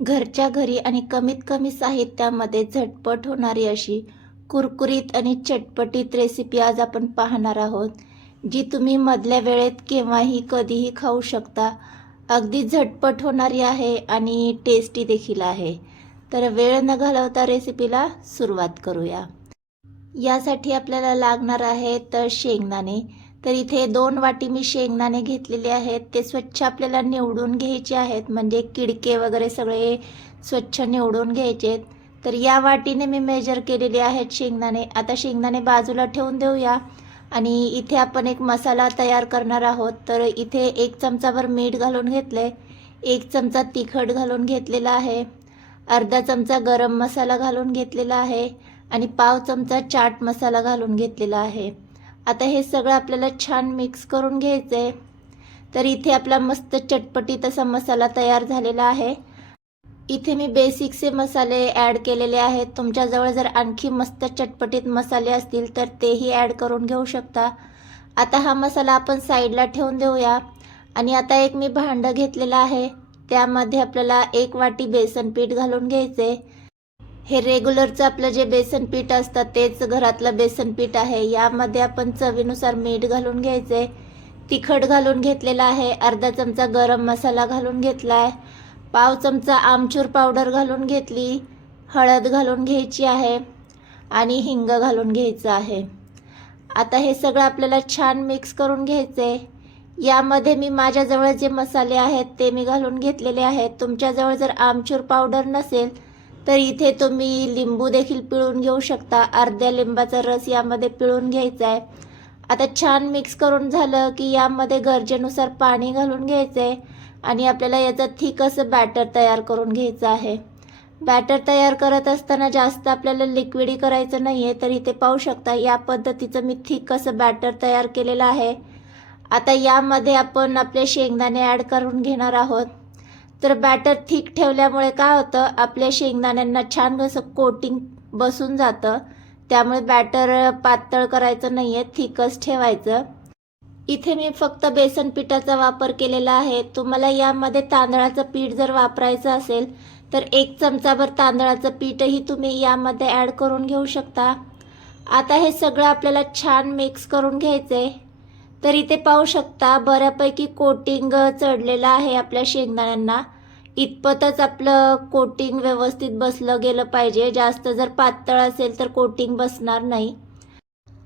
घरच्या घरी आणि कमीत कमी साहित्यामध्ये झटपट होणारी अशी कुरकुरीत आणि चटपटीत रेसिपी आज आपण पाहणार आहोत जी तुम्ही मधल्या वेळेत केव्हाही कधीही खाऊ शकता. अगदी झटपट होणारी आहे आणि टेस्टी देखील आहे. तर वेळ न घालवता रेसिपीला सुरुवात करूया. यासाठी आपल्याला लागणार आहे तर शेंगदाणे. तर इथे दोन वाटी मी शेंगदाणे घेतलेले आहेत. ते स्वच्छ आपल्याला निवडून घ्यायचे आहेत. म्हणजे किडके वगैरे सगळे स्वच्छ निवडून घ्यायचे तर या वाटीने मी मेजर केलेले आहेत शेंगदाणे. आता शेंगदाणे बाजूला ठेवून देऊया. आणि इथे आपण एक मसाला तयार करणार आहोत. तर इथे एक चमचाभर मीठ घालून घेतले एक चमचा तिखट घालून घेतलेला आहे. अर्धा चमचा गरम मसाला घालून घेतलेला आहे. आणि पाव चमचा चाट मसाला घालून घेतलेला आहे. आता हे सगळं आपल्याला छान मिक्स करून घ्यायचं आहे तर इथे आपला मस्त चटपटीत असा मसाला तयार झालेला आहे. इथे मी बेसिकचे मसाले ॲड केलेले आहेत. तुमच्याजवळ जर आणखी मस्त चटपटीत मसाले असतील तर तेही ॲड करून घेऊ शकता. आता हा मसाला आपण साईडला ठेवून देऊया. आणि आता एक मी भांडं घेतलेलं आहे. त्यामध्ये आपल्याला एक वाटी बेसन पीठ घालून घ्यायचे हे रेग्युलरचं आपलं जे बेसन पीठ असतं तेच घरातलं बेसन पीठ आहे. यामध्ये आपण चवीनुसार मीठ घालून घ्यायचे तिखट घालून घेतलेला आहे. अर्धा चमचा गरम मसाला घालून घेतला आहे पाव चमचा आमचूर पावडर घालून घेतली. हळद घालून घ्यायची आहे आणि हिंग घालून घ्यायचं आहे. आता हे सगळं आपल्याला छान मिक्स करून घ्यायचं आहे यामध्ये मी माझ्याजवळ जे मसाले आहेत ते मी घालून घेतलेले आहेत. तुमच्याजवळ जर आमचूर पावडर नसेल तर इथे तुम्ही लिंबू देखील पिळून घेऊ शकता. अर्ध्या लिंबाचा रस यामध्ये पिळून घ्यायचा आहे आता छान मिक्स करून झालं की यामध्ये गरजेनुसार पाणी घालून घ्यायचं आहे आणि आपल्याला याचं थिक असं बॅटर तयार करून घ्यायचं आहे. बॅटर तयार करत असताना जास्त आपल्याला लिक्विडी करायचं नाही आहे तर इथे पाहू शकता या पद्धतीचं मी थिक असं बॅटर तयार केलेलं आहे. आता यामध्ये आपण आपले शेंगदाणे ॲड करून घेणार आहोत. तर बॅटर थिक ठेवल्यामुळे काय होतं आपल्या शेंगदाण्यांना छान असं कोटिंग बसून जातं. त्यामुळे बॅटर पातळ करायचं नाही आहे थिकच ठेवायचं. इथे मी फक्त बेसन पिठाचा वापर केलेला आहे. तुम्हाला यामध्ये तांदळाचं पीठ जर वापरायचं असेल तर एक चमचाभर तांदळाचं पीठही तुम्ही यामध्ये ॲड करून घेऊ शकता. आता हे सगळं आपल्याला छान मिक्स करून घ्यायचं आहे तर इथे पाहू शकता बऱ्यापैकी कोटिंग चढलेलं आहे आपल्या शेंगदाण्यांना. इतपतच आपलं कोटिंग व्यवस्थित बसलं गेलं पाहिजे. जास्त जर पातळ असेल तर कोटिंग बसणार नाही.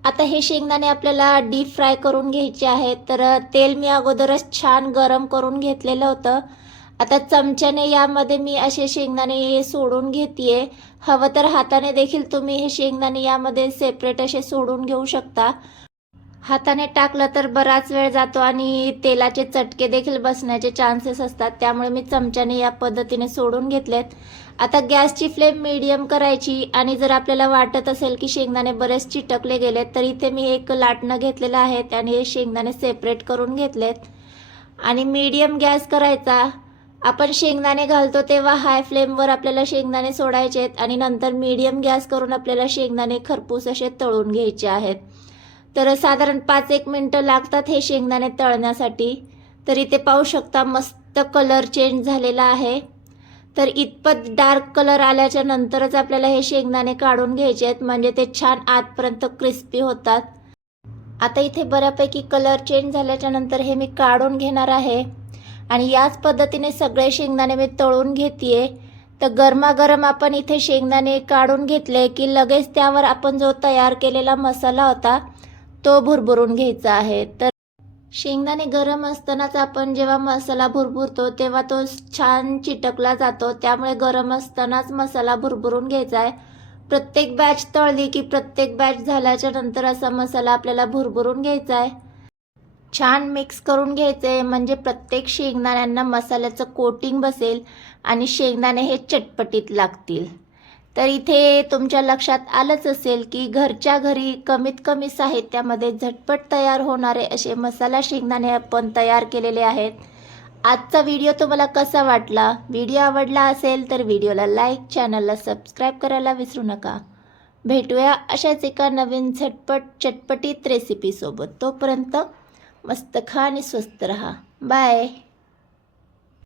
आता हे शेंगदाणे आपल्याला डीप फ्राय करून घ्यायचे आहेत. तर तेल मी अगोदरच छान गरम करून घेतलेलं होतं. आता चमच्याने यामध्ये मी असे शेंगदाणे सोडून घेते हवं तर हाताने देखील तुम्ही हे शेंगदाणे यामध्ये सेपरेट असे सोडून घेऊ शकता. हाताने टाकलं तर बराच वेळ जातो आणि तेलाचे चटके देखील बसण्याचे चान्सेस असतात. त्यामुळे मी चमच्याने या पद्धतीने सोडून घेतलेत. आता गॅसची फ्लेम मीडियम करायची आणि जर आपल्याला वाटत असेल की शेंगदाणे बरेच चिटकले गेलेत तर इथे मी एक लाटणं घेतलेलं आहे. आणि हे शेंगदाणे सेपरेट करून घेतलेत. आणि मीडियम गॅस करायचा. आपण शेंगदाणे घालतो तेव्हा हाय फ्लेमवर आपल्याला शेंगदाणे सोडायचे आहेत आणि नंतर मीडियम गॅस करून आपल्याला शेंगदाणे खरपूस असे तळून घ्यायचे आहेत. तर साधारण पाच एक मिनटं लागतात हे शेंगदाणे तळण्यासाठी. तर इथे पाहू शकता मस्त कलर चेंज झालेला आहे. तर इतपत डार्क कलर आल्याच्या नंतरच आपल्याला हे शेंगदाणे काढून घ्यायचे आहेत. म्हणजे ते छान आतपर्यंत क्रिस्पी होतात. आता इथे बऱ्यापैकी कलर चेंज झाल्याच्यानंतर हे मी काढून घेणार आहे. आणि याच पद्धतीने सगळे शेंगदाणे मी तळून घेते तर गरमागरम आपण इथे शेंगदाणे काढून घेतले की लगेच त्यावर आपण जो तयार केलेला मसाला होता तो भुरभुरून घ्यायचा आहे. तर शेंगदाणे गरम असतानाच आपण जेव्हा मसाला भुरभुरतो तेव्हा तो छान चिटकला जातो. त्यामुळे गरम असतानाच मसाला भुरभुरून घ्यायचा आहे. प्रत्येक बॅच तळली की प्रत्येक बॅच झाल्याच्यानंतर असा मसाला आपल्याला भुरभुरून घ्यायचा आहे. छान मिक्स करून घ्यायचे म्हणजे प्रत्येक शेंगदाण्यांना मसाल्याचं कोटिंग बसेल आणि शेंगदाणे हे चटपटीत लागतील. तर इथे तुमच्या लक्षात आलंच असेल की घरच्या घरी कमीत कमी साहित्यामध्ये झटपट तयार होणारे असे मसाला शेंगदाणे आपण तयार केलेले आहेत. आजचा व्हिडिओ तुम्हाला कसा वाटला? व्हिडिओ आवडला असेल तर व्हिडिओला लाईक चॅनलला सबस्क्राईब करायला विसरू नका. भेटूया अशाच एका नवीन झटपट चटपटीत रेसिपीसोबत तोपर्यंत मस्त खा आणि स्वस्त रहा. बाय.